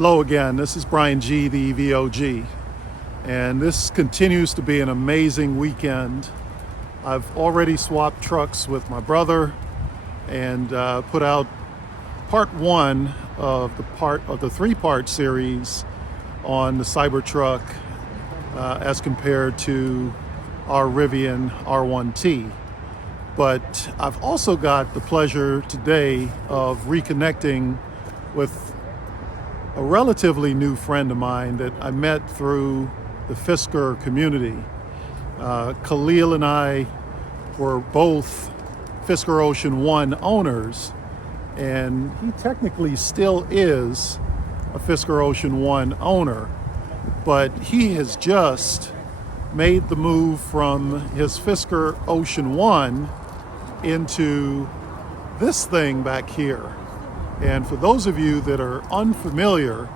Hello again, this is Brian G, the VOG, and this continues to be an amazing weekend. I've already swapped trucks with my brother and put out part one of the three-part series on the Cybertruck as compared to our Rivian R1T. But I've also got the pleasure today of reconnecting with a relatively new friend of mine that I met through the Fisker community. Khil and I were both Fisker Ocean One owners, and he technically still is a Fisker Ocean One owner, but he has just made the move from his Fisker Ocean One into this thing back here. And for those of you that are unfamiliar,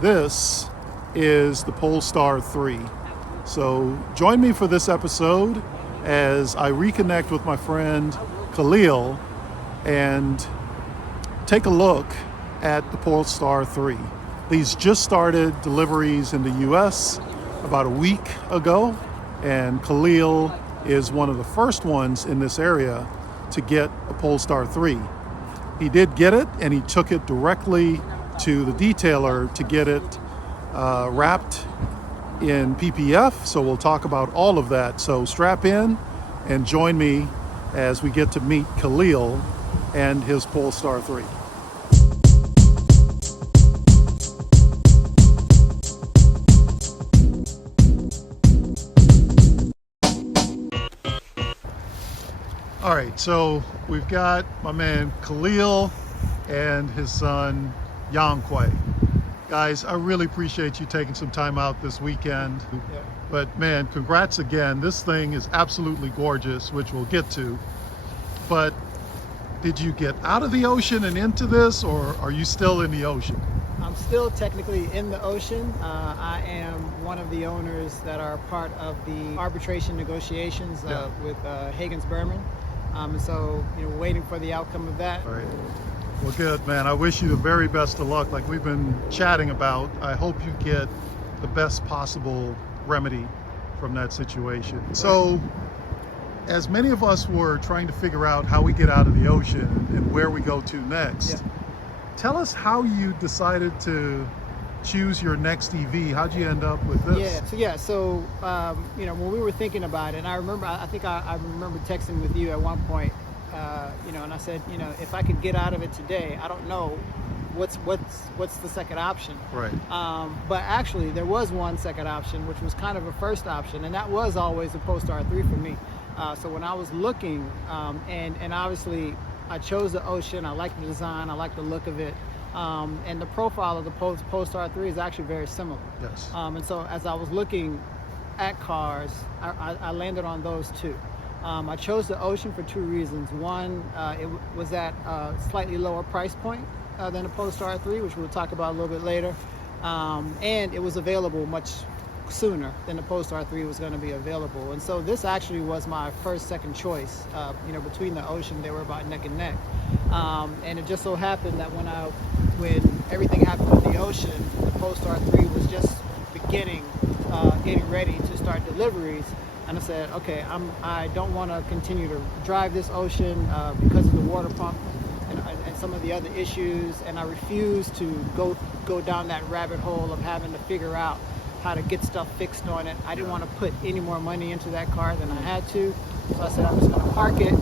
this is the Polestar 3. So join me for this episode as I reconnect with my friend Khil and take a look at the Polestar 3. These just started deliveries in the US about a week ago, and Khil is one of the first ones in this area to get a Polestar 3. He did get it, and he took it directly to the detailer to get it wrapped in PPF, so we'll talk about all of that. So strap in and join me as we get to meet Khil and his Polestar 3. All right, so we've got my man Khil and his son Yanquei. Guys, I really appreciate you taking some time out this weekend. Yeah. But man, congrats again. This thing is absolutely gorgeous, which we'll get to. But did you get out of the ocean and into this, or are you still in the ocean? I'm still technically in the ocean. I am one of the owners that are part of the arbitration negotiations with Hagen's Berman. And so, waiting for the outcome of that. All right. Well, good, man. I wish you the very best of luck. Like we've been chatting about, I hope you get the best possible remedy from that situation. So, as many of us were trying to figure out how we get out of the ocean and where we go to next, tell us how you decided to choose your next EV. How'd you end up with this? So when we were thinking about it, and I remember, I think I remember texting with you at one point, and I said, if I could get out of it today, I don't know what's the second option. Right. But actually, there was one second option, which was kind of a first option, and that was always a Polestar 3 for me. So when I was looking, and obviously I chose the Ocean. I like the design. I like the look of it. And the profile of the Polestar 3 is actually very similar. Yes. And so as I was looking at cars, I landed on those two. I chose the Ocean for two reasons. One, it was at a slightly lower price point than the Polestar 3, which we'll talk about a little bit later. And it was available much sooner than the Polestar 3 was going to be available. And so this actually was my second choice. Between the Ocean, they were about neck and neck. And it just so happened that when everything happened with the Ocean, the Polestar 3 was just getting ready to start deliveries. And I said, okay, I don't want to continue to drive this Ocean because of the water pump and some of the other issues. And I refuse to go down that rabbit hole of having to figure out how to get stuff fixed on it. I didn't want to put any more money into that car than I had to. So I said, I'm just going to park it.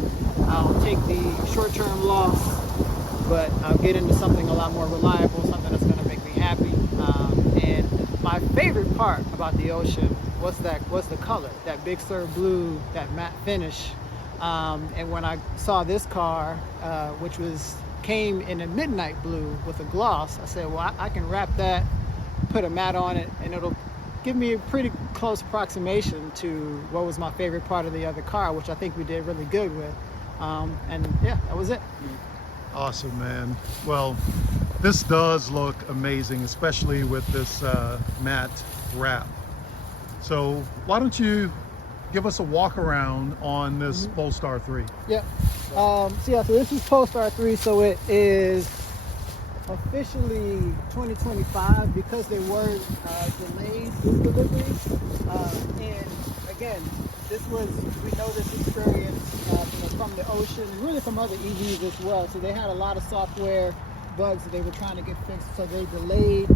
I'll take the short-term loss, but I'll get into something a lot more reliable, something that's going to make me happy. And my favorite part about the Ocean was the color, that Big Sur blue, that matte finish. And when I saw this car, which came in a midnight blue with a gloss, I said, well, I can wrap that, put a matte on it, and it'll give me a pretty close approximation to what was my favorite part of the other car, which I think we did really good with. And yeah, that was it. Awesome, man. Well, this does look amazing, especially with this matte wrap. So why don't you give us a walk around on this Polestar 3? Yeah. So this is Polestar 3. So it is officially 2025 because they were delayed with deliveries. And again, we know this experience from the Ocean and really from other EVs as well. So they had a lot of software bugs that they were trying to get fixed. So they delayed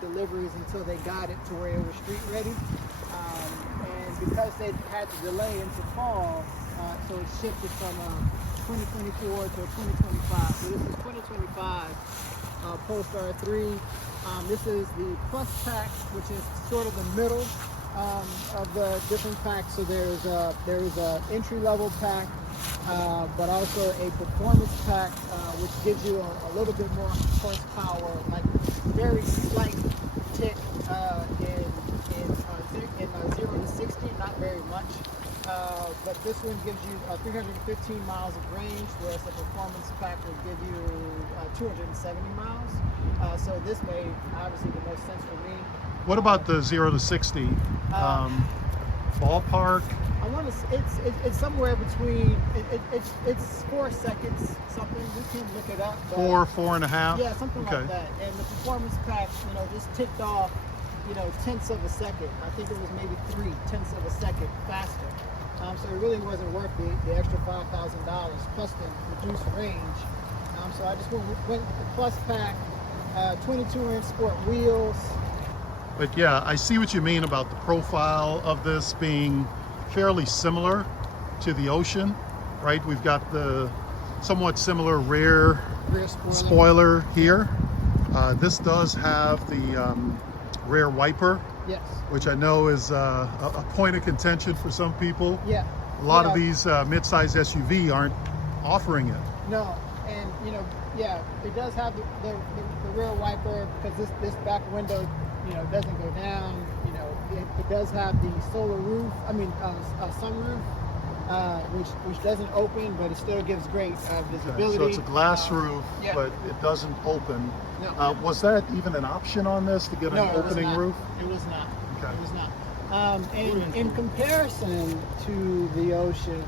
deliveries until they got it to where it was street ready. And because they had to delay into fall, so it shifted from 2024 to 2025. So this is 2025 Polestar 3. This is the Plus pack, which is sort of the middle of the different packs. So there is a entry-level pack, but also a performance pack, which gives you a little bit more horsepower, like very slight tick in 0 to 60, not very much. But this one gives you 315 miles of range, whereas the performance pack will give you 270 miles. So this made obviously the most sense for me. What about the 0 to 60 ballpark? I want to. It's somewhere between. It's 4 seconds something. We can look it up. 4.5. Yeah, something like that. And the performance pack, just ticked off, tenths of a second. I think it was maybe 0.3 of a second faster. So it really wasn't worth the extra $5,000 plus the reduced range. So I just went with the Plus pack, 22-inch sport wheels. But yeah, I see what you mean about the profile of this being fairly similar to the Ocean, right? We've got the somewhat similar rear spoiler here. This does have the rear wiper, yes, which I know is a point of contention for some people. Yeah. A lot of these mid-size SUV aren't offering it. No, and it does have the rear wiper because this back window doesn't go down. It does have the solar roof. Sunroof, which doesn't open, but it still gives great visibility. So it's a glass roof, yeah. but it doesn't open. No. Was that even an option on this to get an opening roof? It was not. Okay. It was not. And in comparison to the Ocean,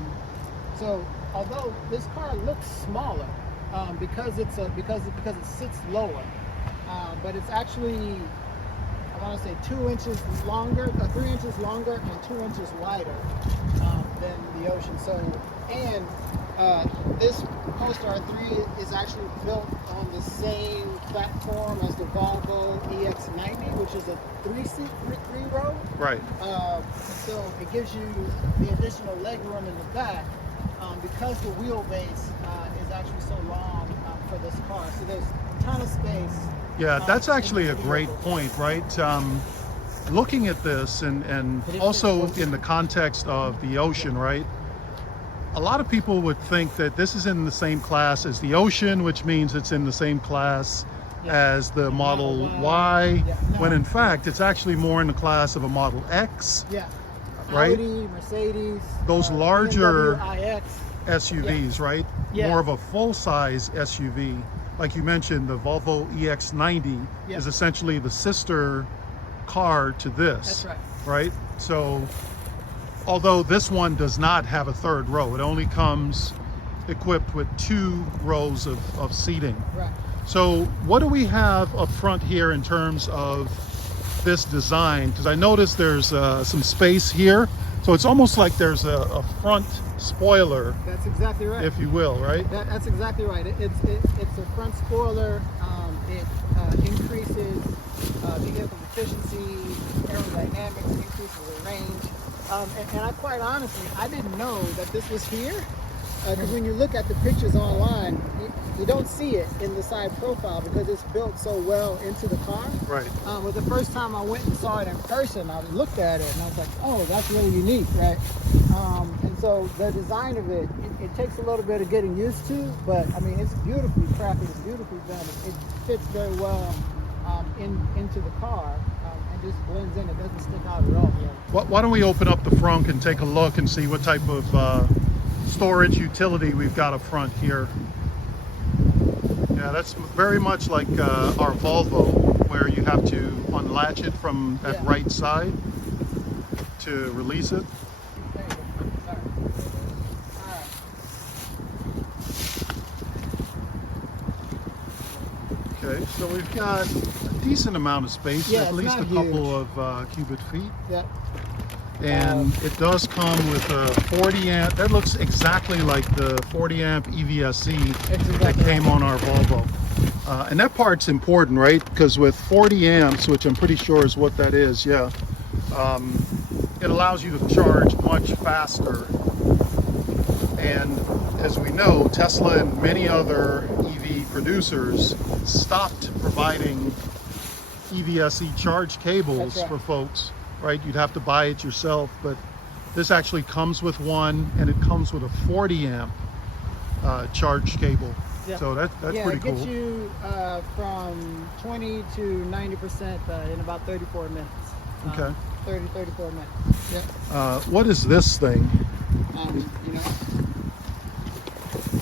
so although this car looks smaller because it sits lower, but it's actually, I want to say 2 inches longer, 3 inches longer, and 2 inches wider than the Ocean. So, and this Polestar 3 is actually built on the same platform as the Volvo EX90, which is a 3-seat, 3-row. Right. So it gives you the additional leg room in the back because the wheelbase is actually so long for this car. So there's a ton of space. Yeah, that's actually a great point, right? Looking at this and also in the context of the Ocean, right? A lot of people would think that this is in the same class as the Ocean, which means it's in the same class as the Model Y, when in fact it's actually more in the class of a Model X. Yeah. Right? Audi, Mercedes, those larger BMW iX. SUVs, right? Yeah. More of a full-size SUV. Like you mentioned, the Volvo EX90 is essentially the sister car to this. That's right. Right? So, although this one does not have a third row, it only comes equipped with 2 rows of seating. Right. So what do we have up front here in terms of this design? Because I noticed there's some space here. So it's almost like there's a front spoiler. That's exactly right. If you will, right? That's exactly right. It's a front spoiler. It increases vehicle efficiency, aerodynamics, increases the range. And I quite honestly, I didn't know that this was here. Because when you look at the pictures online, you don't see it in the side profile because it's built so well into the car. Right. Well, the first time I went and saw it in person, I looked at it and I was like, oh, that's really unique, right? And so the design of it takes a little bit of getting used to, but I mean, it's beautifully crafted, it's beautifully done. It fits very well into the car and just blends in. It doesn't stick out at all. Why don't we open up the Frunk and take a look and see what type of storage utility we've got up front here. Yeah, that's very much like our Volvo, where you have to unlatch it from that right side to release it. There you go. All right. Okay, so we've got a decent amount of space, Yeah, at it's least a not couple huge. of cubic feet. Yep. And it does come with a 40 amp. That looks exactly like the 40 amp EVSE Exactly that came right. on our Volvo. And that part's important, right? Because with 40 amps, which I'm pretty sure is what that is, yeah, it allows you to charge much faster. And as we know, Tesla and many other EV producers stopped providing EVSE charge cables That's right. for folks, right? You'd have to buy it yourself, but this actually comes with one, and it comes with a 40 amp charge cable. Yeah. So that's Yeah, pretty it gets cool. you from 20 to 90% in about 34 minutes. Okay. 34 minutes. Yeah. What is this thing? You know,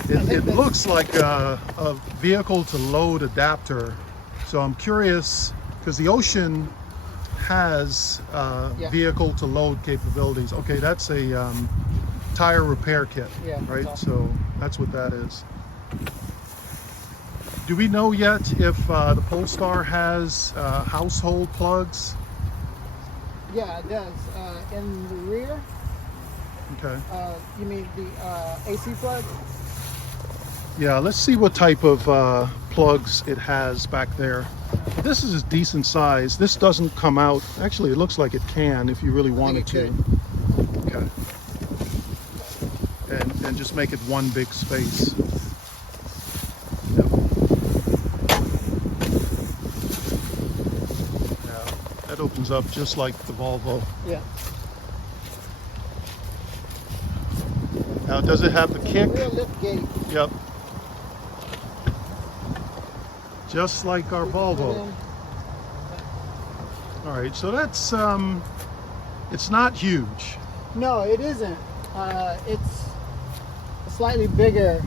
It looks like a vehicle to load adapter. So I'm curious, because the Ocean has Yeah. vehicle to load capabilities. Okay, that's a tire repair kit, Yeah, right? that's So that's what that is. Do we know yet if the Polestar has household plugs? yeah, it does. In the rear, Okay. you mean the AC plug? Yeah, let's see what type of plugs it has back there. This is a decent size. This doesn't come out. Actually, it looks like it can if you really wanted to. Okay. And just make it one big space. Yep. Yeah, that opens up just like the Volvo. Yeah. Now, does it have the kick? Rear lift gate. Yep. Just like our Volvo. All right, so that's it's not huge. No, it isn't. It's slightly bigger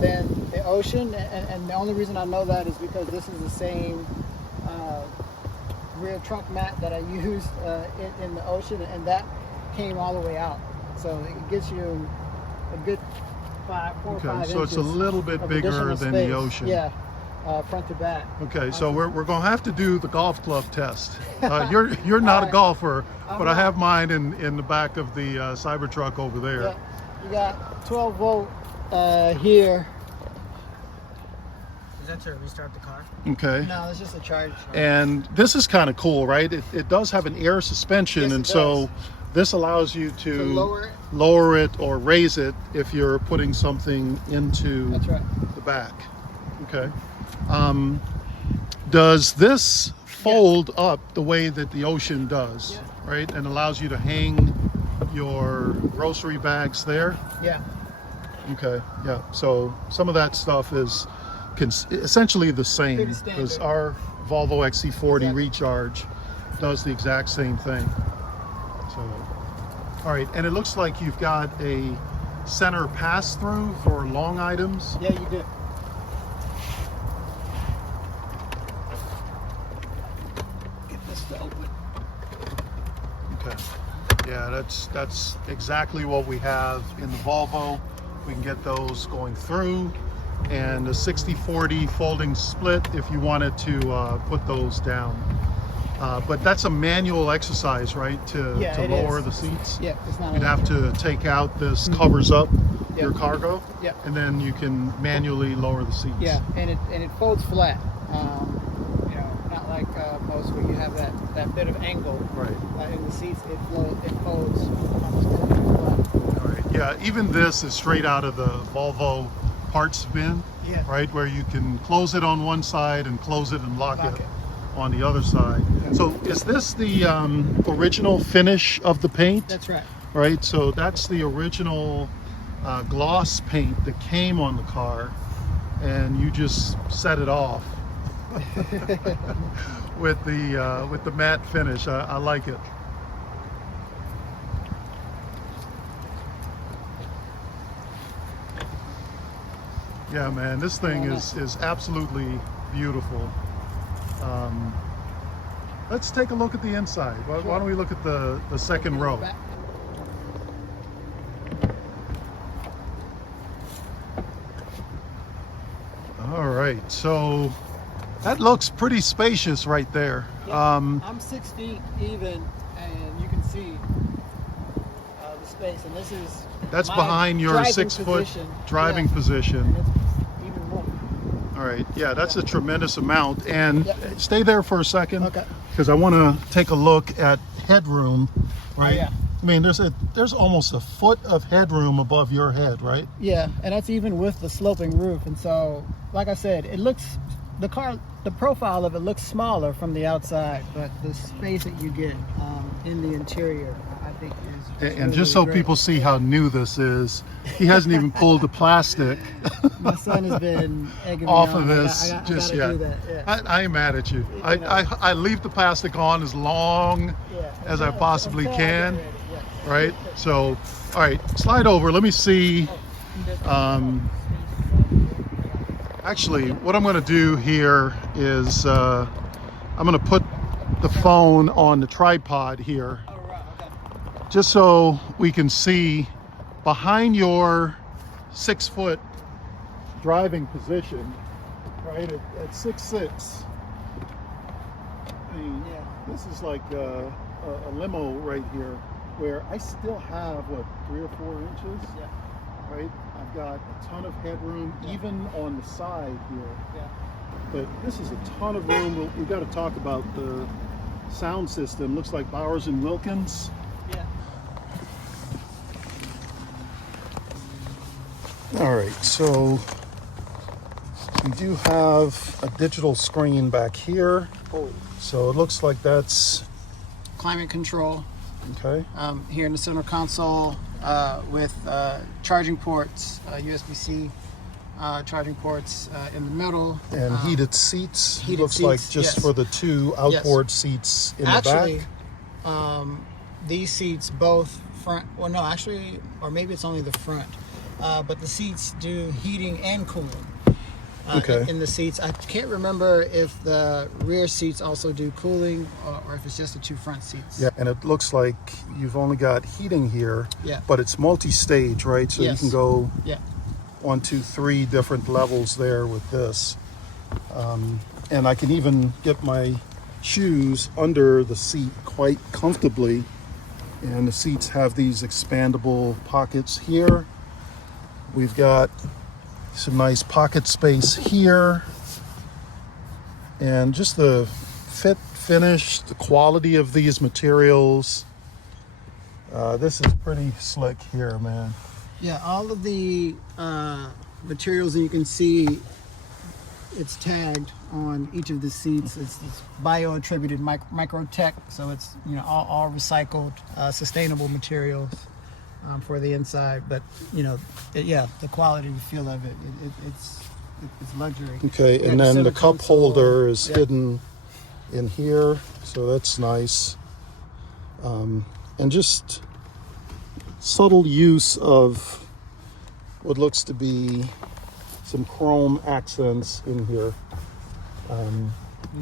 than the Ocean, and the only reason I know that is because this is the same rear trunk mat that I used in the Ocean, and that came all the way out. So it gives you a good 4 or 5 inches. So it's a little bit of bigger additional than space. the Ocean. Yeah, front to back. Okay, so we're gonna have to do the golf club test. You're not a Alright. golfer, but I not. have mine in the back of the Cybertruck over there. Yeah, you got 12 volt here. Is that to restart the car? Okay. No, it's just a charge. And this is kind of cool, right? It does have an air suspension, Yes, and it so does. this allows you to lower it. or raise it if you're putting something into That's right. the back. Okay. Does this fold up the way that the Ocean does, Yeah. right? And allows you to hang your grocery bags there? Yeah. Okay, yeah. So some of that stuff is essentially the same, Pretty standard. because our Volvo XC40 Exactly. Recharge does the exact same thing. So, all right, and it looks like you've got a center pass-through for long items. Yeah, you do. Get this to open. Okay. Yeah, that's exactly what we have in the Volvo. We can get those going through, and a 60/40 folding split if you wanted to put those down. But that's a manual exercise, right? To It lower is. the seats. Yeah, it's not. You'd have to take out this covers up your Yeah. cargo, Yeah. and then you can manually lower the seats. Yeah, and it folds flat. You know, not like most where you have that bit of angle Right. in the seats. It folds almost perfectly flat. All right. Yeah, even this is straight out of the Volvo parts bin, Yeah. right? Where you can close it on one side and close it and lock Lock it it. on the other side. Yeah. So is this the original finish of the paint? That's right. Right, so that's the original gloss paint that came on the car, and you just set it off with the matte finish. I like it. Yeah, man, this thing is absolutely beautiful. Let's take a look at the inside. Why don't we look at the second row? Back. All right, so That looks pretty spacious right there. Yeah, I'm 6 feet even, and you can see the space. And this is that's my behind your driving 6 foot position. driving Yeah. position. And it's even more. All right, yeah, that's a tremendous amount. And Yep. stay there for a second, Okay. because I want to take a look at headroom. Right. yeah. I mean, there's almost a foot of headroom above your head, right? Yeah, and that's even with the sloping roof. And so, like I said, it looks, the profile of it looks smaller from the outside, but the space that you get in the interior, I think is And really, just so really great. people see how new this is, he hasn't even pulled the plastic My son has been egging me off on. of this I just gotta yet. do that. Yeah. I ain't mad at you. You know. I leave the plastic on as long Yeah. as I possibly Until I get can, ready, yeah. right? So, all right, slide over. Let me see. Actually, what I'm going to do here is I'm going to put the phone on the tripod here, Oh, right, okay. just so we can see behind your 6 foot driving position, right at 6'6". I mean, Yeah. this is like a limo right here, where I still have what, 3 or 4 inches, Yeah. right? I've got a ton of headroom, Yeah. even on the side here. Yeah. But this is a ton of room. We've got to talk about the sound system. Looks like Bowers and Wilkins. Yeah. All right, so we do have a digital screen back here. Oh. So it looks like that's Climate control okay. here in the center console with charging ports, USB-C charging ports in the middle. And heated seats. heated Looks like seats, just yes. for the 2 outboard seats in Actually, the back. these seats both front, well no, actually, or maybe it's only the front, but the seats do heating and cooling. Okay. In the seats. I can't remember if the rear seats also do cooling or if it's just the 2 front seats. Yeah, and it looks like you've only got heating here, Yeah. but it's multi-stage, right? So Yes. you can go Yeah. 1, 2, 3 different levels there with this. And I can even get my shoes under the seat quite comfortably. And the seats have these expandable pockets here. We've got some nice pocket space here. And just the fit, finish, the quality of these materials. This is pretty slick here, man. Yeah, all of the materials that you can see, it's tagged on each of the seats. It's bio-attributed microtech, so it's all recycled, sustainable materials for the inside. But the quality, the feel of it, it's luxury. Okay, Yeah, and then center the cup console, holder is yeah. hidden in here, so that's nice. And just subtle use of what looks to be some chrome accents in here.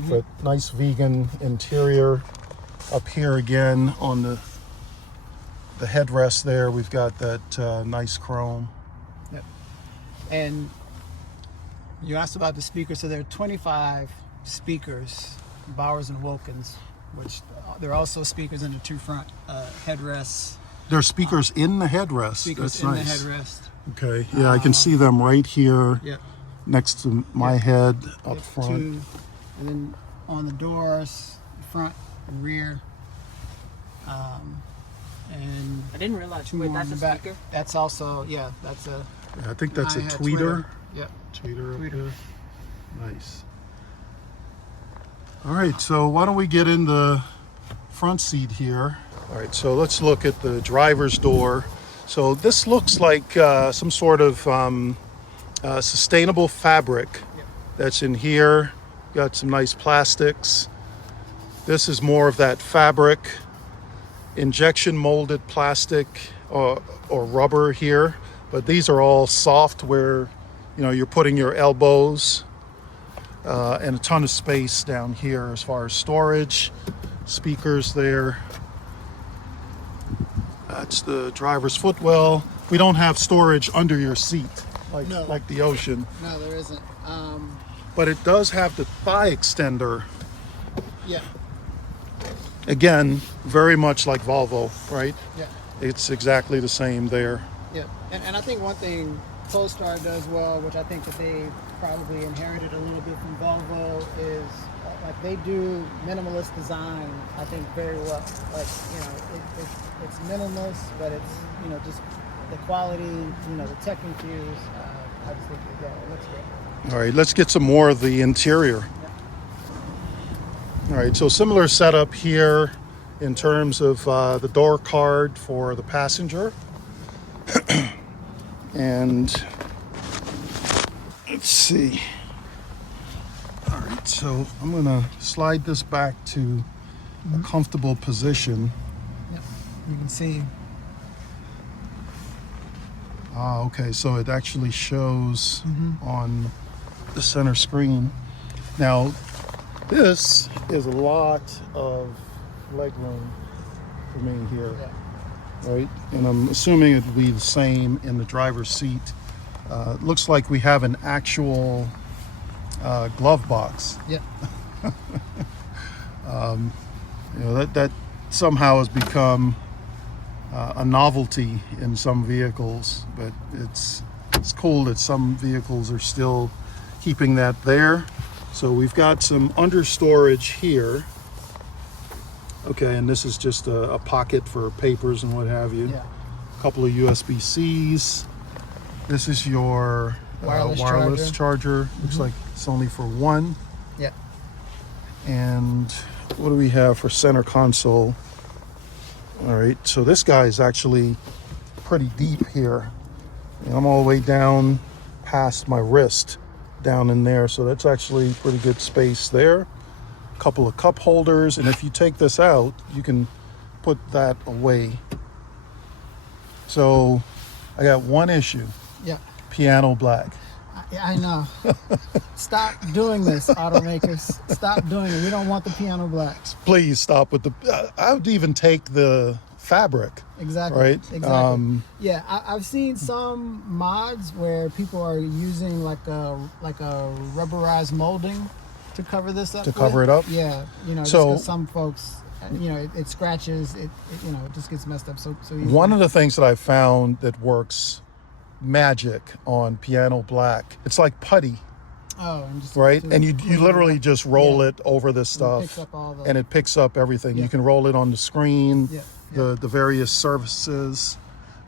But nice vegan interior. Up here again on the headrest there, we've got that nice chrome. Yep. And you asked about the speakers, so there are 25 speakers, Bowers and Wilkins, which there are also speakers in the 2 front headrests. There are speakers in the headrest. Speakers That's in nice. the headrest. Okay, yeah, I can see them right here Yep. next to my head up Yep, front. 2, and then on the doors, front and rear. And I didn't realize. 2 Wait, more that's in a the back. speaker? That's also, that's a I think that's a hi-hat tweeter. Yep. Tweeter up Tweeter. here. Nice. All right, so why don't we get in the front seat here? All right, so let's look at the driver's door. So this looks like some sort of sustainable fabric that's in here. Got some nice plastics. This is more of that fabric, injection molded plastic or rubber here. But these are all soft where you're putting your elbows, and a ton of space down here as far as storage, speakers there. That's the driver's footwell. We don't have storage under your seat like No. like the Ocean. No, there isn't. but it does have the thigh extender. Yeah. Again, very much like Volvo, right? Yeah. It's exactly the same there. Yeah. And I think one thing Polestar does well, which I think that they probably inherited a little bit from Volvo, is like they do minimalist design, I think, very well. Like, you know, it's minimalist, but it's, you know, just the quality, you know, the tech infused. I just think that, yeah, it looks great. All right, let's get some more of the interior. All right, so similar setup here in terms of the door card for the passenger. And let's see. All right, so I'm gonna slide this back to a comfortable position. Yep. You can see. Ah, okay, so it actually shows on the center screen. Now, this is a lot of leg room for me here, right? And I'm assuming it will be the same in the driver's seat. Looks like we have an actual glove box. Yep. You know, that somehow has become a novelty in some vehicles, but it's cool that some vehicles are still keeping that there. So we've got some understorage here. Okay, and this is just a pocket for papers and what have you. Yeah. A couple of USB-Cs. This is your wireless charger. Looks like it's only for one. Yeah. And what do we have for center console? All right, so this guy is actually pretty deep here. And I'm all the way down past my wrist down in there. So that's actually pretty good space there. A couple of cup holders. And if you take this out, you can put that away. So I got one issue. Yeah. Piano black. I know. Stop doing this, automakers. Stop doing it. We don't want the piano blacks. Please stop with the. I would even take the fabric. Exactly. Right. Exactly. Yeah, I've seen some mods where people are using like a rubberized molding to cover this up. To cover it up. Yeah. You know, So some folks, you know, it scratches. It you know, it just gets messed up. So easily. One of the things that I found that works magic on piano black, it's like putty. Oh, and just right, and you literally just roll it over this stuff, and it picks up all the, and it picks up everything. Yeah. You can roll it on the screen, Yeah. the various surfaces.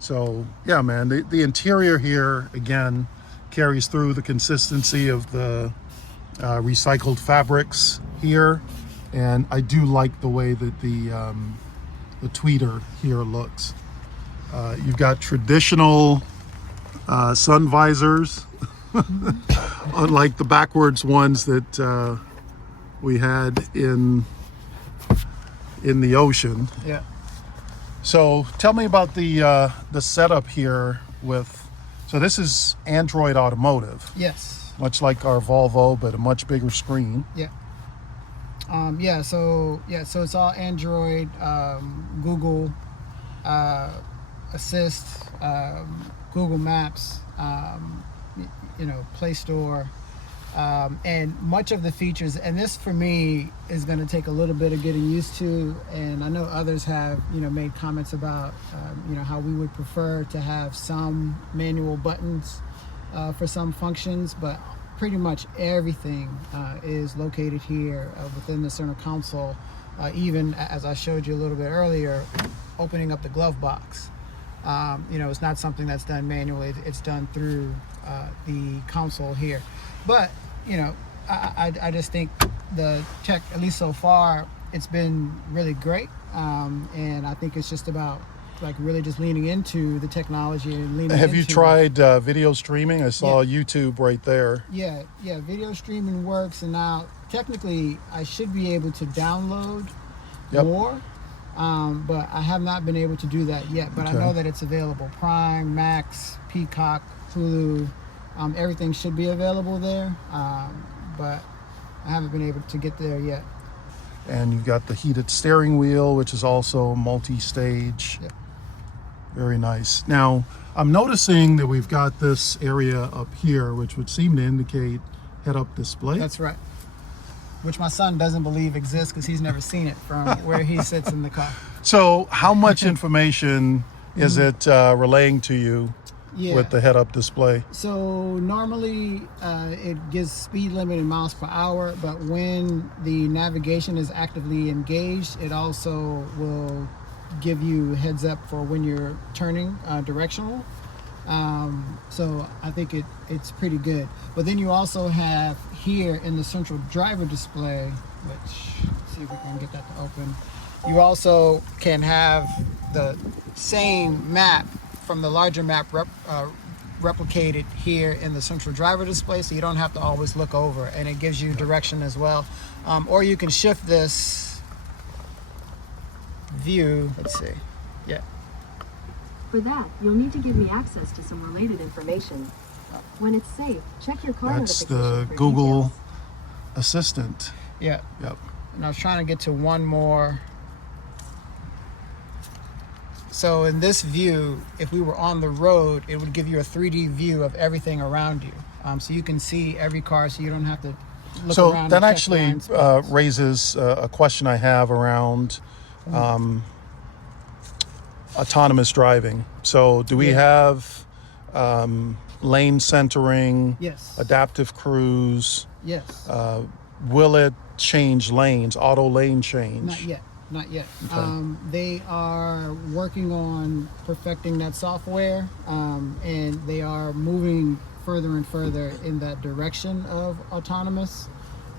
So yeah, man, the interior here again carries through the consistency of the recycled fabrics here, and I do like the way that the tweeter here looks. You've got traditional sun visors. Unlike the backwards ones that we had in the Ocean. Yeah. So tell me about the setup here with. So this is Android Automotive. Yes. Much like our Volvo, but a much bigger screen. Yeah. So it's all Android, Google Assist, Google Maps. You know, Play Store, and much of the features, and this for me is going to take a little bit of getting used to, and I know others have, you know, made comments about you know, how we would prefer to have some manual buttons for some functions, but pretty much everything is located here within the center console, even as I showed you a little bit earlier, opening up the glove box. You know, it's not something that's done manually, it's done through the console here. But, you know, I just think the tech, at least so far, it's been really great. And I think it's just about like really just leaning into the technology and leaning Have into you tried video streaming? I saw YouTube right there. Yeah, video streaming works, and now technically I should be able to download more. But I have not been able to do that yet. But I know that it's available. Prime, Max, Peacock, Hulu, everything should be available there. But I haven't been able to get there yet. And you've got the heated steering wheel, which is also multi-stage. Yep. Very nice. Now, I'm noticing that we've got this area up here, which would seem to indicate head-up display. That's right. Which my son doesn't believe exists because he's never seen it from where he sits in the car. So how much information is it relaying to you with the head-up display? So normally it gives speed limit in miles per hour, but when the navigation is actively engaged, it also will give you heads up for when you're turning directional. So I think it's pretty good. But then you also have here in the central driver display, which, let's see if we can get that to open. You also can have the same map from the larger map replicated here in the central driver display, so you don't have to always look over, and it gives you direction as well. Or you can shift this view. Let's see. Yeah. For that, you'll need to give me access to some related information. When it's safe, check your car That's notification the for Google details. Assistant. Yeah. Yep. And I was trying to get to one more. So in this view, if we were on the road, it would give you a 3D view of everything around you. So you can see every car, so you don't have to look So around. that and check actually blind spots. raises a question I have around autonomous driving. So do we have lane centering, Yes. adaptive cruise? Yes. Will it change lanes, auto lane change? Not yet. Not yet. Okay. They are working on perfecting that software, and they are moving further and further in that direction of autonomous.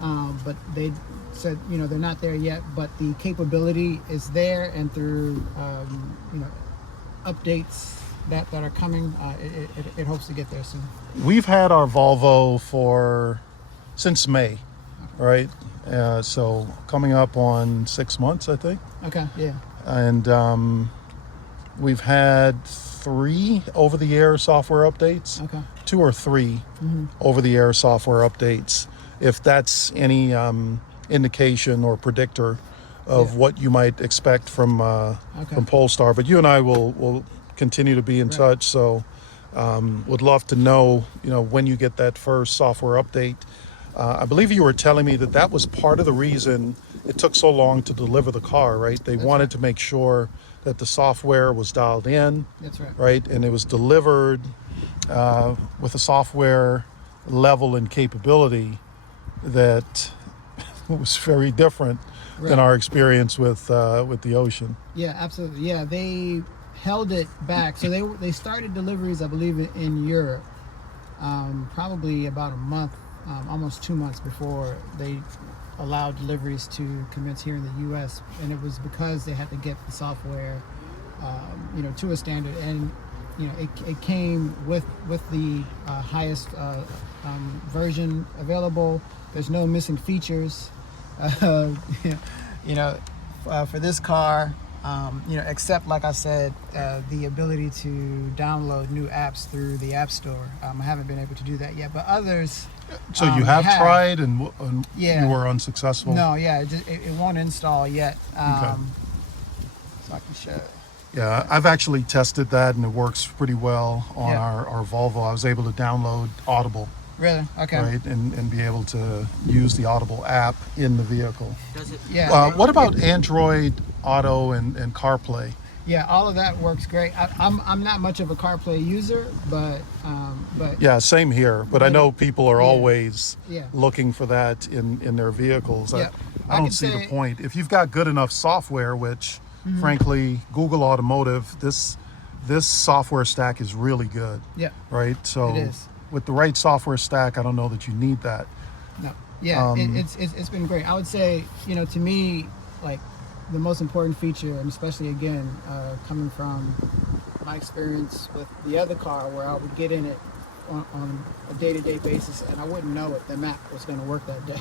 But they said, they're not there yet, but the capability is there, and through, updates that are coming, it hopes to get there soon. We've had our Volvo since May, right? So coming up on 6 months, I think. Okay. Yeah. And we've had 3 over-the-air software updates. Okay. 2 or 3 over-the-air software updates. If that's any indication or predictor of what you might expect from Polestar. But you and I will continue to be in touch. So would love to know, when you get that first software update. I believe you were telling me that was part of the reason it took so long to deliver the car, right? They wanted to make sure that the software was dialed in. That's right. Right? And it was delivered with a software level and capability that was very different than our experience with the Ocean. Yeah, absolutely. Yeah, they held it back. So they started deliveries, I believe, in Europe, probably about a month, almost 2 months before they allowed deliveries to commence here in the U.S. And it was because they had to get the software, to a standard. And it came with the highest version available. There's no missing features. For this car, except, like I said, the ability to download new apps through the App Store. I haven't been able to do that yet, but others. So you have tried and Yeah. you were unsuccessful? No, yeah, it won't install yet. Okay. So I can show. Yeah, I've actually tested that and it works pretty well on Yeah. our Volvo. I was able to download Audible, Really? Okay. right, and be able to use the Audible app in the vehicle. Yeah. What about Android Auto and CarPlay? Yeah, all of that works great. I'm not much of a CarPlay user, but Yeah, same here. But I know people are always Yeah. looking for that in their vehicles. Yeah. I I don't could see the say- point. If you've got good enough software, which frankly, Google Automotive, this software stack is really good, yeah, right? So It is. with the right software stack, I don't know that you need that. no, yeah, it's been great. I would say, to me, like the most important feature, and especially again, coming from my experience with the other car, where I would get in it on a day-to-day basis, and I wouldn't know if the map was going to work that day.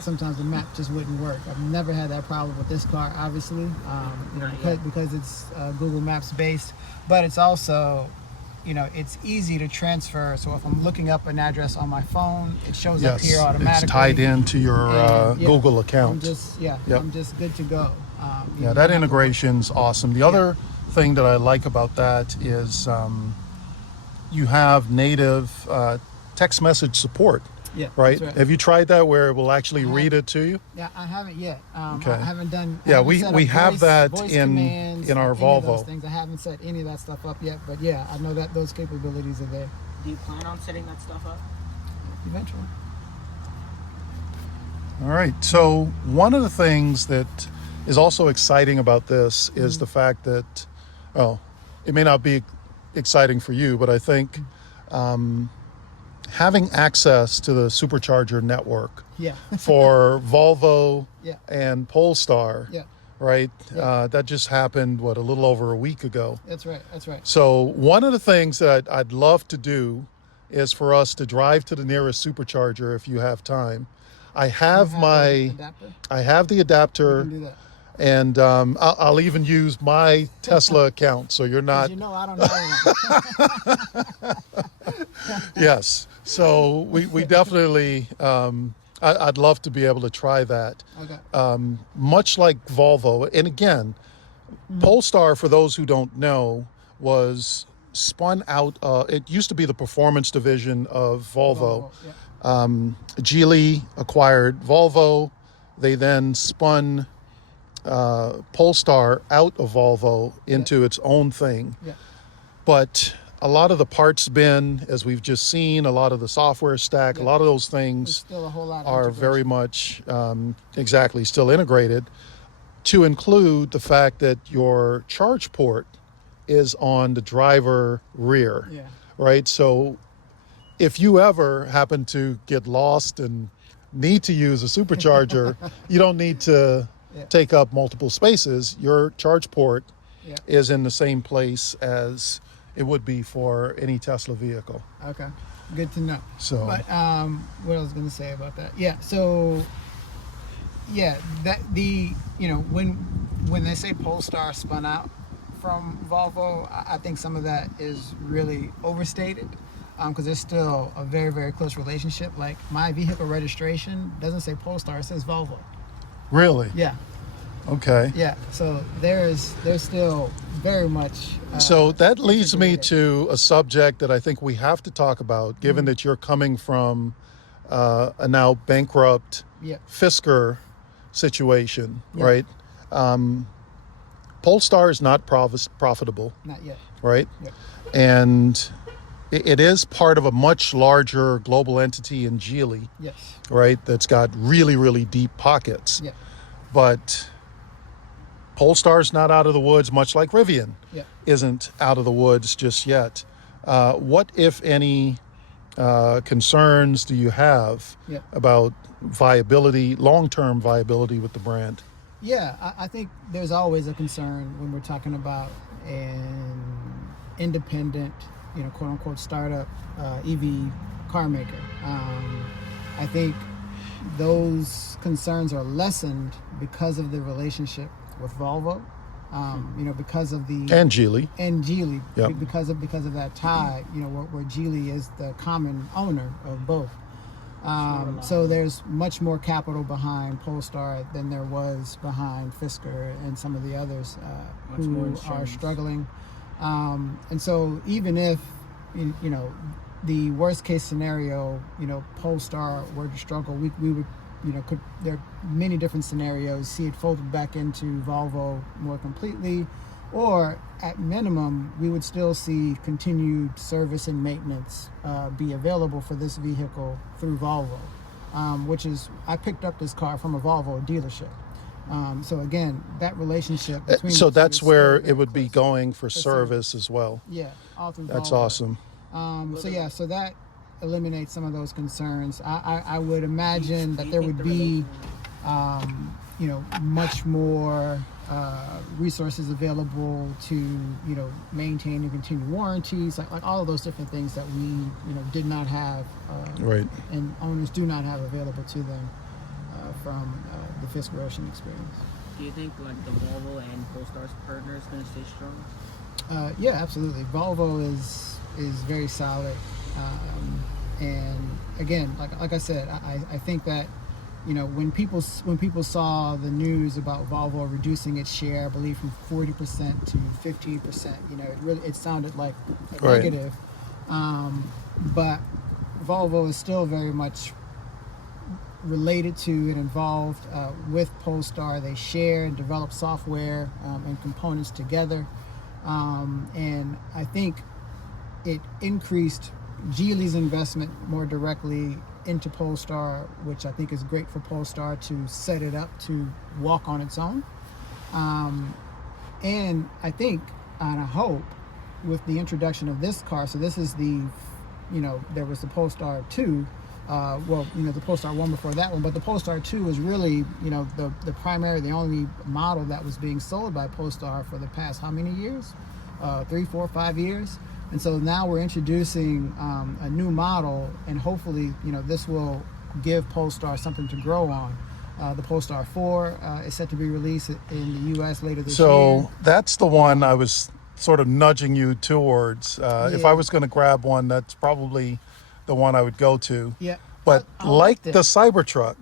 Sometimes the map just wouldn't work. I've never had that problem with this car, obviously, because it's Google Maps based, but it's also, it's easy to transfer. So if I'm looking up an address on my phone, it shows up Yes, here automatically. it's tied into your And, yeah, Google account. Yep. I'm just good to go. Yeah, that integration's awesome. The other thing that I like about that is you have native text message support. Yeah, right? that's right. Have you tried that where it will actually I read have. it to you? Yeah, I haven't yet. Okay. I haven't done. I Yeah, haven't set we up have that voice in commands, our like any of those Volvo. things. I haven't set any of that stuff up yet, but yeah, I know that those capabilities are there. Do you plan on setting that stuff up? Eventually. All right. So one of the things that is also exciting about this is the fact that, well, it may not be exciting for you, but I think having access to the supercharger network Yeah. for Volvo Yeah. and Polestar, Yeah. right? Yeah. That just happened, a little over a week ago. That's right. That's right. So one of the things that I'd love to do is for us to drive to the nearest supercharger if you have time. I have You my, an adapter? I have the We adapter, can do that. and I'll even use my Tesla account, so you're 'Cause not. you know I don't have one. Yes. So we definitely. I'd love to be able to try that. Okay. Much like Volvo, and again, Polestar, for those who don't know, was spun out. It used to be the performance division of Volvo. Yeah. Geely acquired Volvo. They then spun Polestar out of Volvo into its own thing. Yeah. But a lot of the parts bin, as we've just seen, a lot of the software stack, a Yeah. lot of those There's things still a whole lot of are integration. very much exactly still integrated, to include the fact that your charge port is on the driver rear, Yeah. right? So if you ever happen to get lost and need to use a supercharger, you don't need to Yeah. take up multiple spaces. Your charge port Yeah. is in the same place as it would be for any Tesla vehicle. Okay. Good to know. So But what I was going to say about that? Yeah. So yeah, that when they say Polestar spun out from Volvo, I think some of that is really overstated. Because there's still a very, very close relationship. Like my vehicle registration doesn't say Polestar; it says Volvo. really, Yeah, okay. yeah. So there's still very much. So that leads me integrated. to a subject that I think we have to talk about, given that you're coming from a now bankrupt Yeah, Fisker situation, Yeah. right? Polestar is not profitable, not yet. right? Yep. And it is part of a much larger global entity in Geely, Yes. right? That's got really, really deep pockets. Yeah. But Polestar's not out of the woods, much like Rivian Yeah. isn't out of the woods just yet. What, if any, concerns do you have Yeah. about viability, long-term viability with the brand? Yeah, I think there's always a concern when we're talking about an independent, quote unquote startup EV car maker. I think those concerns are lessened because of the relationship with Volvo. Because of the And Geely. and Geely, Yep. because of that tie, where Geely is the common owner of both. So there's much more capital behind Polestar than there was behind Fisker and some of the others Much more who are insurance. struggling. And so even if the worst case scenario, Polestar were to struggle, we would, there are many different scenarios. See it folded back into Volvo more completely, or at minimum, we would still see continued service and maintenance be available for this vehicle through Volvo, which is, I picked up this car from a Volvo dealership. So again, that relationship between So the two that's is where still it would be close. going for service. service as well. Yeah, all through That's Volvo. awesome. So that eliminates some of those concerns. I would imagine that there would be, much more resources available to, maintain and continue warranties, like all of those different things that we, did not have, Right. and owners do not have available to them from the Fisker Ocean experience. Do you think like the Volvo and Polestar's partner is going to stay strong? Yeah, absolutely. Volvo is very solid, and again, like I said, I think that when people saw the news about Volvo reducing its share, I believe from 40% to 15%, it sounded like a Right. negative, but Volvo is still very much related to and involved with Polestar. They share and develop software and components together. And I think it increased Geely's investment more directly into Polestar, which I think is great for Polestar to set it up to walk on its own. And I think, and I hope, with the introduction of this car, so this is the, there was the Polestar 2, the Polestar 1 before that one, but the Polestar 2 is really, the primary, the only model that was being sold by Polestar for the past how many years? 3, 4, 5 years. And so now we're introducing a new model, and hopefully, this will give Polestar something to grow on. The Polestar 4 is set to be released in the U.S. later this year. So that's the one I was sort of nudging you towards. If I was going to grab one, that's probably the one I would go to. Yeah. But I like liked the it. Cybertruck,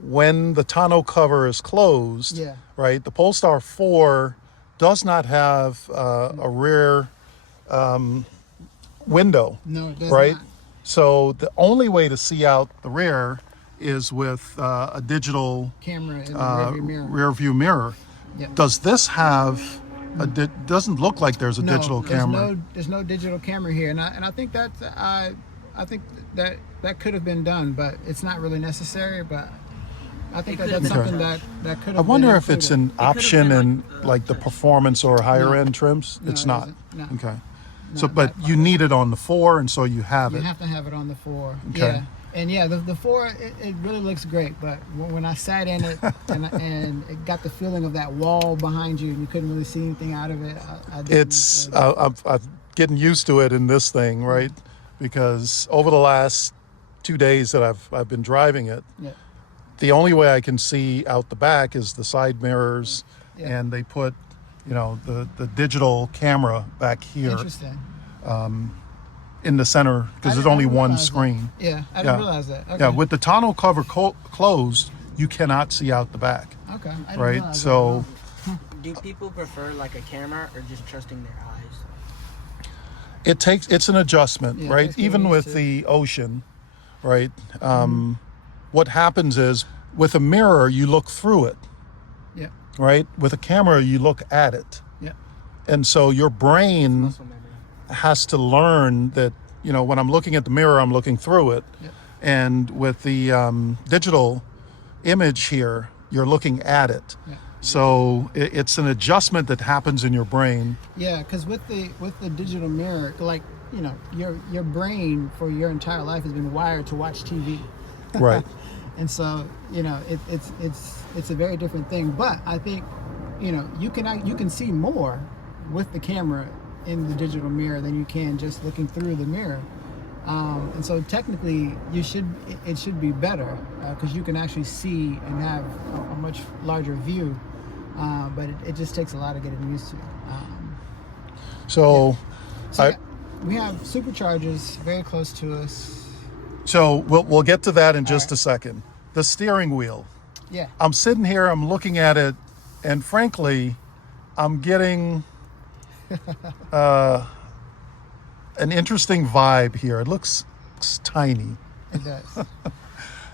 when the tonneau cover is closed, Yeah. right, the Polestar 4 does not have a rear window, No, it does right? not. So the only way to see out the rear is with a digital Camera in the rearview mirror. rear view mirror. Yeah. Does this have doesn't look like there's a digital camera? There's no digital camera here, and I think that I think that could have been done, but it's not really necessary. But I think It that's could have something been that could have. I wonder been if it's included. an have option been in like, the performance or higher end trims. No, It's it not. isn't. No. Okay. No, So, but not- you need it on the 4, and so you have You it. have to have it on the 4. Okay. Yeah. And yeah, the 4, it really looks great. But when I sat in it and it got the feeling of that wall behind you and you couldn't really see anything out of it, I didn't It's really- I'm getting used to it in this thing, right? Because over the last 2 days that I've been driving it, yeah. the only way I can see out the back is the side mirrors, Yeah. and they put, the digital camera back here Interesting. in the center because I there's didn't- only I didn't one realize that. screen. Yeah, I Yeah. didn't realize that. Okay. Yeah, with the tonneau cover closed, you cannot see out the back, Okay. I didn't right? realize So Do people prefer like a camera or just trusting their eyes? it's an adjustment, Yeah, it right? takes getting Even used with to. the Ocean, right? What happens is with a mirror, you look through it, Yeah. right? With a camera, you look at it. Yeah. And so your brain Muscle memory. has to learn that, when I'm looking at the mirror, I'm looking through it. Yeah. And with the digital image here, you're looking at it. Yeah. So it's an adjustment that happens in your brain. Yeah, because with the digital mirror, like your brain for your entire life has been wired to watch TV, Right. and so it's a very different thing. But I think you can see more with the camera in the digital mirror than you can just looking through the mirror. And so technically, it should be better because you can actually see and have a much larger view. But it just takes a lot of getting used to. So, So I- yeah, we have superchargers very close to us. so we'll get to that in just right. a second. The steering wheel. Yeah, I'm sitting here, I'm looking at it, and frankly, I'm getting an interesting vibe here. It looks tiny, it does.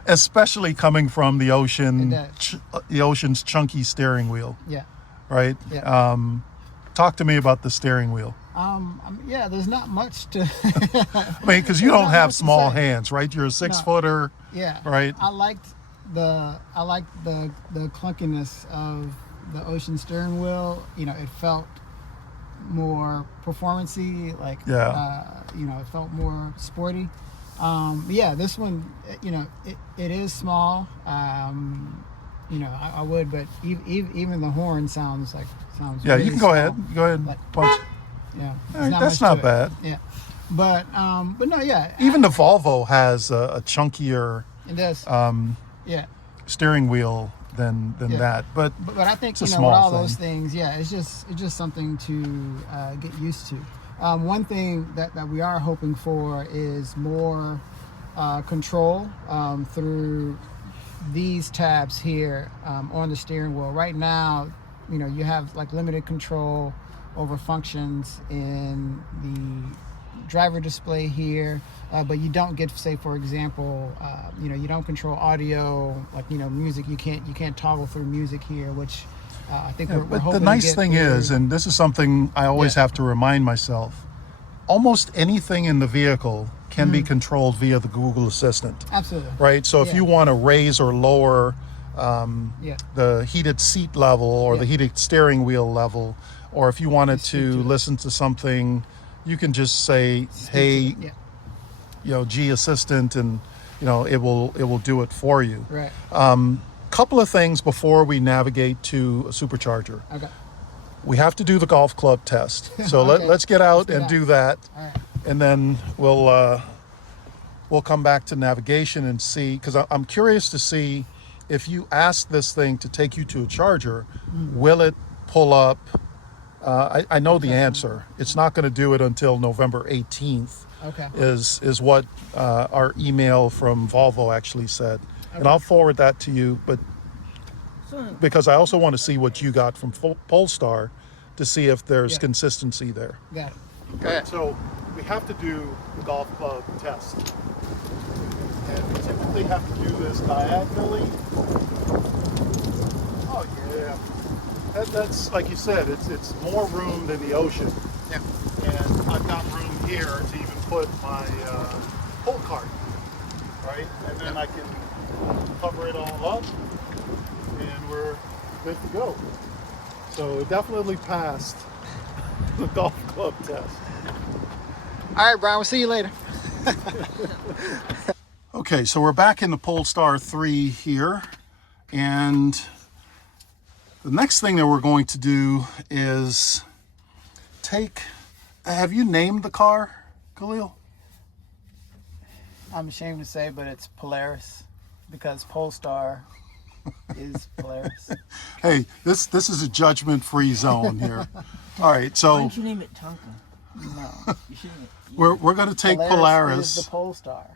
especially coming from the Ocean, It does. the Ocean's chunky steering wheel, Yeah. right? Yeah. Talk to me about the steering wheel. Yeah, there's not much to. I mean, because you There's don't not have much to small say. hands, right? You're a 6 No. footer, Yeah. right? I liked the clunkiness of the Ocean steering wheel. It felt more performancy, like Yeah. it felt more sporty. Yeah, this one, it is small. I would, but even the horn sounds. Yeah, really you can go small. ahead. Go ahead and Like- punch. Yeah, All right, there's that's much not to it. bad. Yeah, but no, yeah, Even the Volvo has a chunkier it does. Yeah, steering wheel than Yeah. that. But but I think It's a with small all thing. those things, yeah, it's just something to get used to. One thing that we are hoping for is more control through these tabs here on the steering wheel. Right now, you have like limited control over functions in driver display here, but you don't get, say, for example, you don't control audio, like music. You can't toggle through music here, which I think we're But hoping the nice to get thing through. is, and this is something I always Yeah. have to remind myself, almost anything in the vehicle can be controlled via the Google Assistant. Absolutely. Right? So if Yeah. you want to raise or lower Yeah. the heated seat level or the Yeah. heated steering wheel level, or if you wanted speak to to it. listen to something, you can just say, hey, Yeah. G Assistant, and it will do it for you. Right. Couple of things before we navigate to a supercharger. Okay. We have to do the golf club test. So Okay. let's get out get and out. do that. All right. And then we'll come back to navigation and see, because I'm curious to see if you ask this thing to take you to a charger, will it pull up? I know the answer. It's not going to do it until November 18th. Okay. Is what our email from Volvo actually said. And I'll forward that to you, but because I also want to see what you got from Polestar to see if there's Yeah. consistency there. Got it. Okay. So we have to do the golf club test. And we typically have to do this diagonally. Oh yeah. That's like you said, it's more room than the Ocean. Yeah. And I've got room here to even put my pull cart, right? And then I can cover it all up and we're good to go. So it definitely passed the golf club test. All right, Brian. We'll see you later. Okay, so we're back in the Polestar 3 here, and the next thing that we're going to do is have you named the car, Khalil? I'm ashamed to say, but it's Polaris because Polestar is Polaris. Hey, this is a judgment-free zone here. All right, Why so don't you name it Tonka? No, You should name it. we're going to take Polaris. is the Polestar.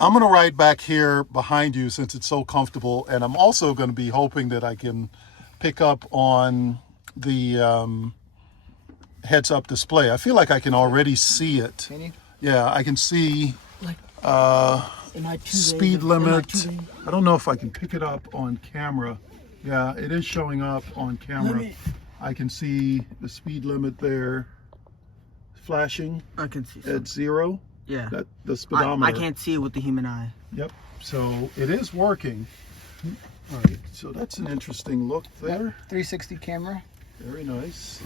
I'm going to ride back here behind you since it's so comfortable, and I'm also going to be hoping that I can pick up on the heads-up display. I feel like I can already see it. Can you? Yeah, I can see Like, am I too speed vague? Am I limit. too vague? I don't know if I can pick it up on camera. Yeah, it is showing up on camera. I can see the speed limit there flashing I can see. at 0. Yeah. That the speedometer. I can't see it with the human eye. Yep. So it is working. All right. So that's an interesting look there. 360 camera. Very nice.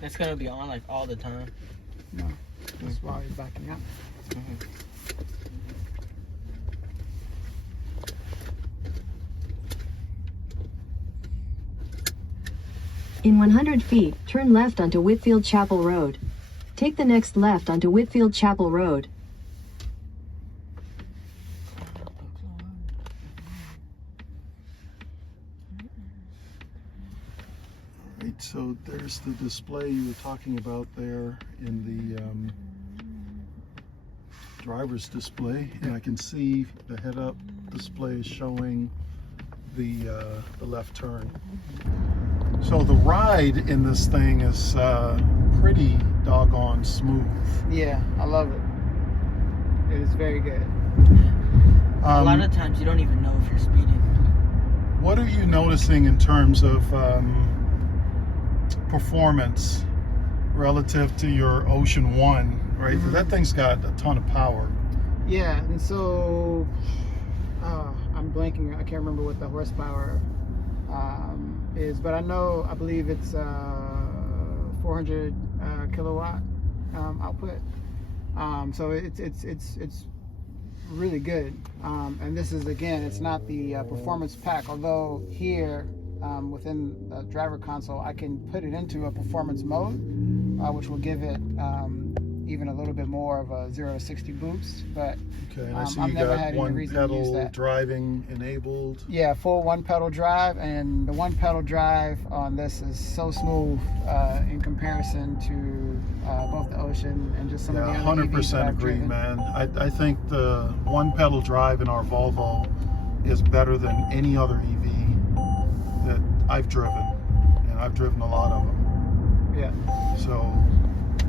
That's gonna be on like all the time. No, this is while he's backing up. In 100 feet, turn left onto Whitfield Chapel Road. Take the next left onto Whitfield Chapel Road. Right. So there's the display you were talking about there in the driver's display, and I can see the head-up display is showing the left turn. So the ride in this thing is pretty doggone smooth. Yeah, I love it. It is very good. A lot of times you don't even know if you're speeding. What are you noticing in terms of performance relative to your Ocean One, right? 'Cause that thing's got a ton of power. Yeah, and so I'm blanking. I can't remember what the horsepower is, but I believe it's 400 kilowatt output. So it's really good. And this is, again, it's not the performance pack, although here within the driver console I can put it into a performance mode, which will give it even a little bit more of a 0 to 60 boost. But Okay, and I see I've you never got had any one reason to use pedal that. driving enabled. Yeah, full one pedal drive, and the one pedal drive on this is so smooth in comparison to both the Ocean and just some of the Yeah, other EVs that 100% I've agree, driven. man. I think the one pedal drive in our Volvo is better than any other EV I've driven, and I've driven a lot of them. Yeah. So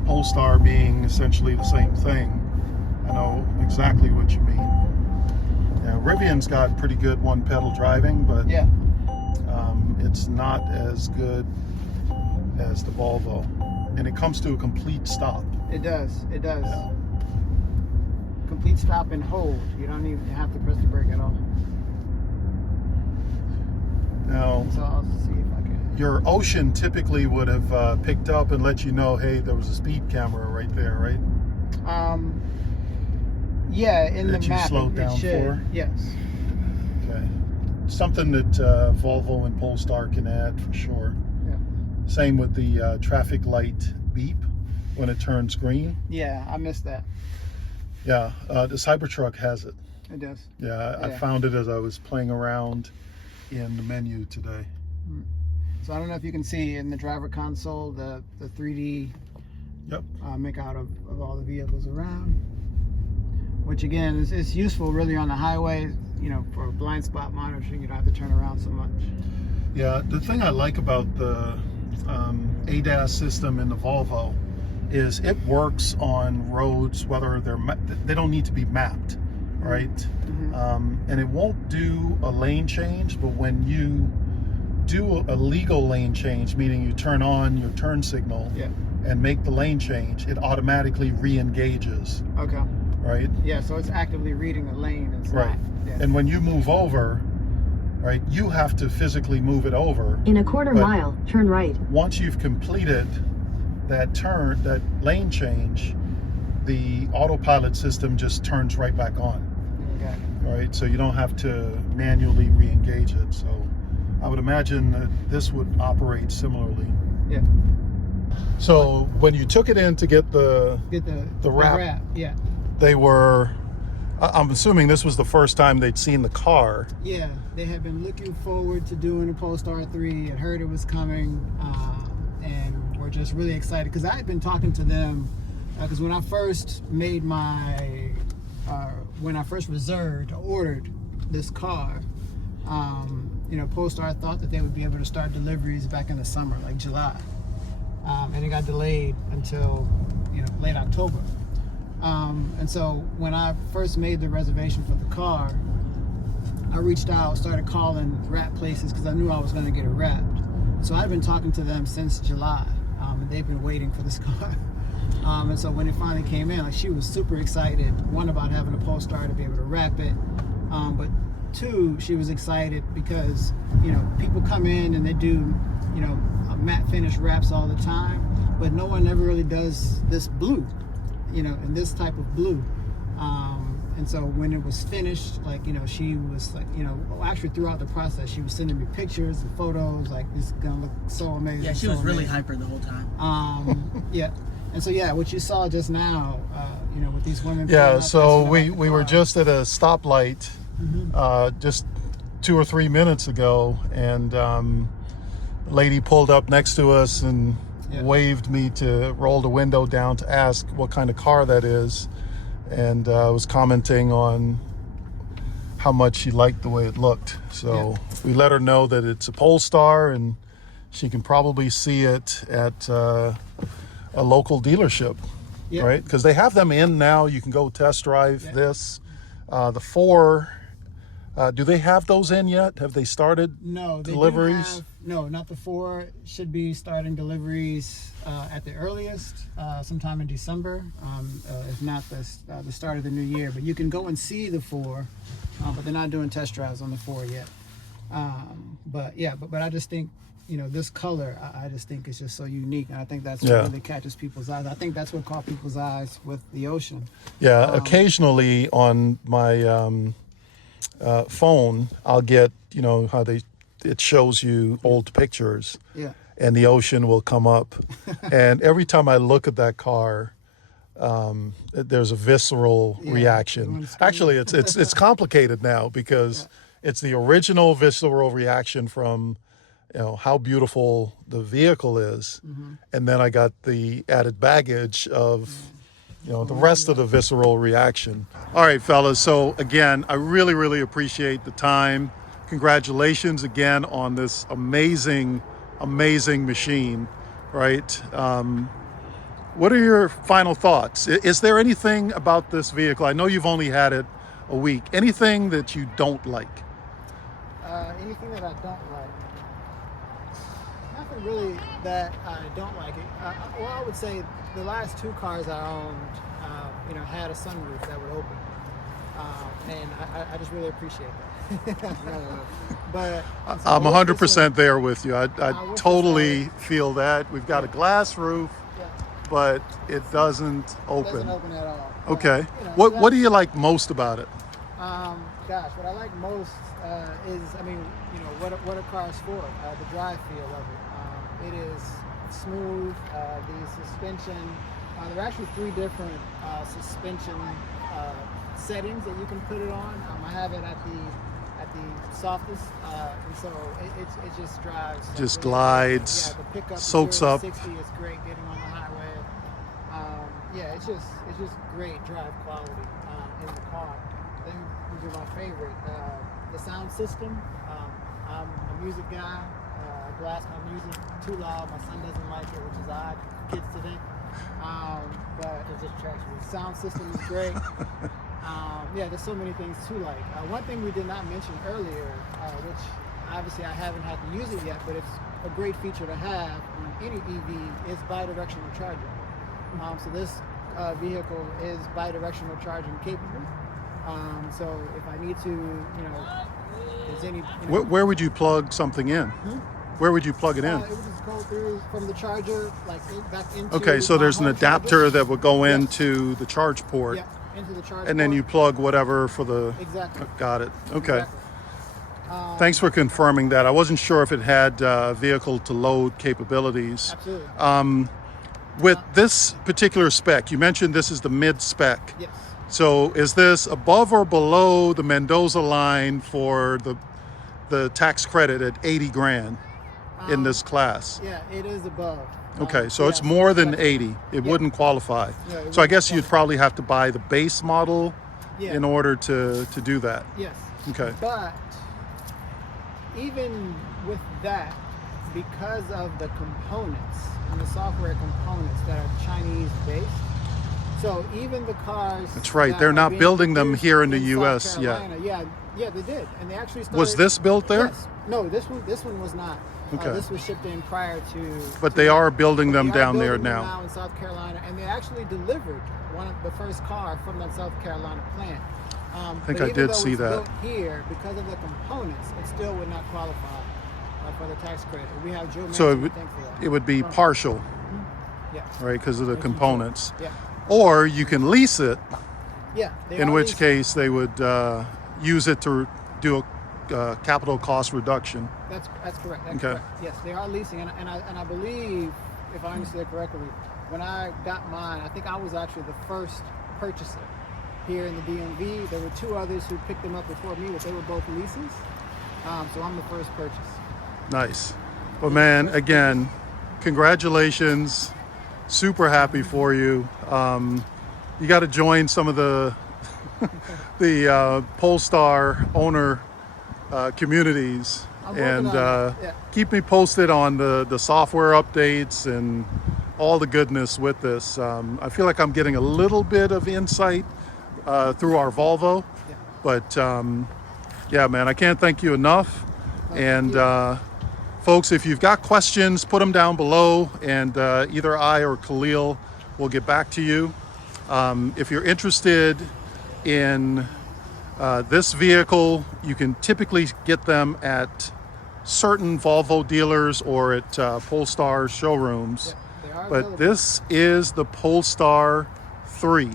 Polestar being essentially the same thing, I know exactly what you mean. Yeah, Rivian's got pretty good one pedal driving, but Yeah. it's not as good as the Volvo, and it comes to a complete stop. It does. It does. Yeah. Complete stop and hold. You don't even have to press the brake at all. Now, So I'll see if I can. your Ocean typically would have picked up and let you know, hey, there was a speed camera right there, right? Yeah, in That the you map slowed down it should. for? Yes. Okay. Something that Volvo and Polestar can add for sure. Yeah. Same with the traffic light beep when it turns green. Yeah, I missed that. Yeah, the Cybertruck has it. It does. Yeah, I Yeah. found it as I was playing around in the menu today. So I don't know if you can see in the driver console the 3D Yep. make out of all the vehicles around, which again is useful really on the highway, you know, for blind spot monitoring. You don't have to turn around so much. Yeah, the thing I like about the ADAS system in the Volvo is it works on roads whether they don't need to be mapped, right? Mm-hmm. And it won't do a lane change, but when you do a legal lane change, meaning you turn on your turn signal Yeah. and make the lane change, it automatically re-engages, Okay. right? Yeah, so it's actively reading the lane and Right. Yeah. And when you move over, right, you have to physically move it over. In a quarter But mile, turn right. once you've completed that turn, that lane change, the autopilot system just turns right back on, Okay. right? So you don't have to manually re-engage it. So I would imagine that this would operate similarly. Yeah. So when you took it in to get the Get the wrap. Yeah. they were, I'm assuming this was the first time they'd seen the car. Yeah, they had been looking forward to doing the Polestar 3 and heard it was coming, and were just really excited because I had been talking to them because when I first made my, when I first reserved, ordered this car, you know, Polestar thought that they would be able to start deliveries back in the summer, like July, and it got delayed until, you know, late October. And so when I first made the reservation for the car, I reached out, started calling wrap places because I knew I was going to get it wrapped. So I've been talking to them since July, and they've been waiting for this car. And so when it finally came in, like, she was super excited. One, about having a Polestar to be able to wrap it, but two, she was excited because, you know, people come in and they do, you know, matte finish wraps all the time, but no one ever really does this blue, you know, in this type of blue. And so when it was finished, like, you know, she was like, you know, actually throughout the process, she was sending me pictures and photos, like, this is gonna look so amazing. Yeah, she so was really amazing. hyper the whole time. Yeah. And so, yeah, what you saw just now, you know, with these women. Yeah, pulling up, so asking we about the were car. just at a stoplight just 2 or 3 minutes ago, and a lady pulled up next to us and Yeah. waved me to roll the window down to ask what kind of car that is, and was commenting on how much she liked the way it looked. So we let her know that it's a Polestar, and she can probably see it at a local dealership. Yeah. Right? Because they have them in now. You can go test drive Yeah. this. The 4, do they have those in yet? Have they started No, they deliveries? do have, no, not the 4. Should be starting deliveries at the earliest, sometime in December, if not the start of the new year. But you can go and see the 4, but they're not doing test drives on the 4 yet. But yeah, but I just think, you know, this color, I just think it's just so unique, and I think that's what really catches people's eyes. I think that's what caught people's eyes with the Ocean. Yeah, occasionally on my phone, I'll get, you know, how it shows you old pictures, Yeah. and the Ocean will come up. And every time I look at that car, there's a visceral Yeah, reaction. you wanna scream. Actually, it's complicated now because it's the original visceral reaction from, you know, how beautiful the vehicle is, and then I got the added baggage of, you know, the rest of the visceral reaction. All right, fellas. So again, I really, really appreciate the time. congratulations again on this amazing, amazing machine, right? What are your final thoughts? Is there anything about this vehicle? I know you've only had it a week. Anything that you don't like? Anything that I don't like? Nothing really that I don't like. Well, I would say the last 2 cars I owned, had a sunroof that would open, and I just really appreciate that. But I'm 100% there with you. I totally feel that. We've got a glass roof, but it doesn't open. It doesn't open at all. Okay. But, What do you like most about it? Gosh, what I like most is, what a car is for. The drive feel of it. It is smooth. The suspension. There are actually 3 different suspension settings that you can put it on. I have it at the softest, and so it just drives. Just glides. Yeah, the pickup soaks up. 60 is great getting on the highway. It's just great drive quality in the car. Then these are my favorite. The sound system. I'm a music guy. I blast my music too loud. My son doesn't like it, which is odd. Kids today. But it's just trash. The sound system is great. There's so many things to like. One thing we did not mention earlier, which obviously I haven't had to use it yet, but it's a great feature to have on any EV, is bidirectional charging. So this vehicle is bidirectional charging capable. So if I need to, there's any. Where would you plug something in? Where would you plug it in? It would just go through from the charger, back into. Okay, so there's an home adapter charger. that would go into the charge port. Yeah, into the charge And then port. you plug whatever for the. Exactly. Got it. Okay. Exactly. Thanks for confirming that. I wasn't sure if it had vehicle to load capabilities. Absolutely. With this particular spec, you mentioned this is the mid spec. Yes. So is this above or below the Mendoza line for the tax credit at 80 grand in this class? Yeah, it is above. Okay, so it's more than 80. It wouldn't qualify. Yeah, it So I wouldn't guess you'd qualify. probably have to buy the base model Yeah. in order to do that. Yes. Okay. But even with that, because of the components and the software components that are Chinese based, so even the cars. That's right. that They're are not being building them produced here in the South US yet. Carolina, Yeah, they did, and they actually started. Was this built there? Yes. No, this one was not. Okay. This was shipped in prior to. But to they that. are building them They are down there building them now. in South Carolina, and they actually delivered one of the first car from that South Carolina plant. I think but I even did though see it's that. built here, because of the components, it still would not qualify for the tax credit. We have Joe So Manchin to thank for that. it would be Frunk. partial, Yeah. right, because of the Thank you, Joe. components. Yeah. Or you can lease it, Yeah. they in are which leasing. case they would use it to do a capital cost reduction. That's correct. That's Okay. correct. Yes, they are leasing, and I believe, if I understand correctly, when I got mine, I think I was actually the first purchaser here in the DMV. There were 2 others who picked them up before me, but they were both leases. So I'm the first purchase. Nice. Well, man, again, congratulations. Super happy for you. You got to join some of the Polestar owner communities I'm working and on that, yeah. keep me posted on the software updates and all the goodness with this. I feel like I'm getting a little bit of insight through our Volvo, Yeah. but yeah, man, I can't thank you enough. And folks, if you've got questions, put them down below, and either I or Khalil will get back to you. If you're interested in this vehicle, you can typically get them at certain Volvo dealers or at Polestar showrooms. Yeah, they are But available. this is the Polestar 3.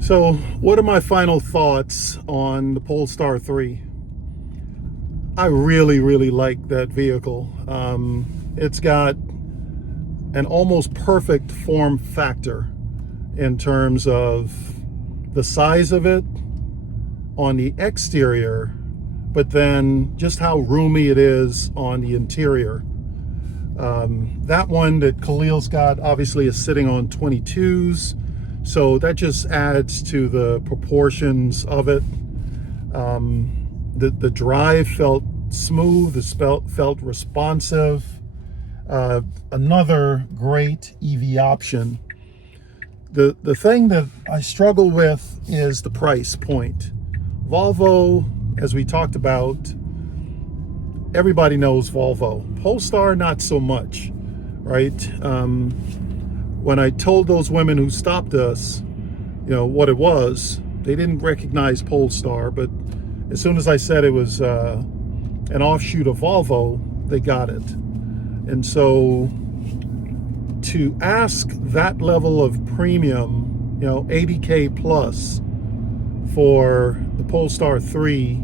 So what are my final thoughts on the Polestar 3? I really, really like that vehicle. It's got an almost perfect form factor in terms of the size of it on the exterior, but then just how roomy it is on the interior. That one that Khalil's got obviously is sitting on 22s, so that just adds to the proportions of it. The drive felt smooth, it felt responsive. Another great EV option. The thing that I struggle with is the price point. Volvo, as we talked about, everybody knows Volvo. Polestar, not so much, right? When I told those women who stopped us, what it was, they didn't recognize Polestar, but as soon as I said it was an offshoot of Volvo, they got it. And so to ask that level of premium, $80K plus for the Polestar 3,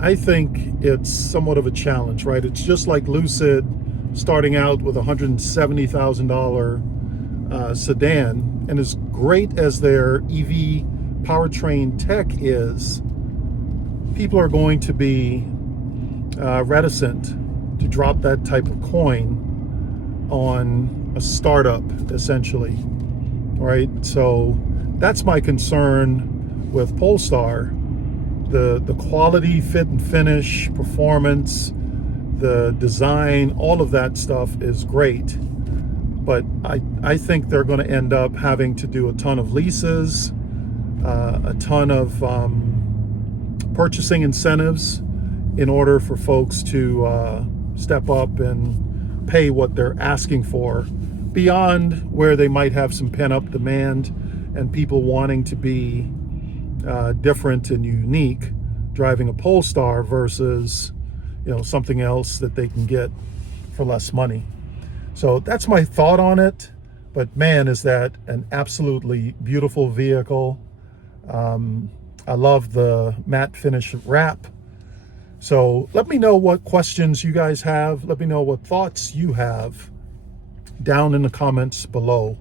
I think it's somewhat of a challenge, right? It's just like Lucid starting out with a $170,000 sedan, and as great as their EV powertrain tech is, people are going to be reticent to drop that type of coin on a startup, essentially, right? So that's my concern with Polestar. The quality, fit and finish, performance, the design, all of that stuff is great, but I think they're going to end up having to do a ton of leases, a ton of purchasing incentives in order for folks to step up and pay what they're asking for, beyond where they might have some pent-up demand and people wanting to be different and unique driving a Polestar versus something else that they can get for less money. So that's my thought on it. But man, is that an absolutely beautiful vehicle. I love the matte finish wrap. So let me know what questions you guys have. Let me know what thoughts you have down in the comments below.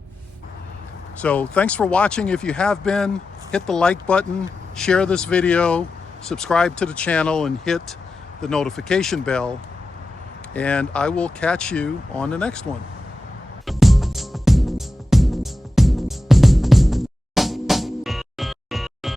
So thanks for watching. If you have been, hit the like button, share this video, subscribe to the channel, and hit the notification bell. And I will catch you on the next one.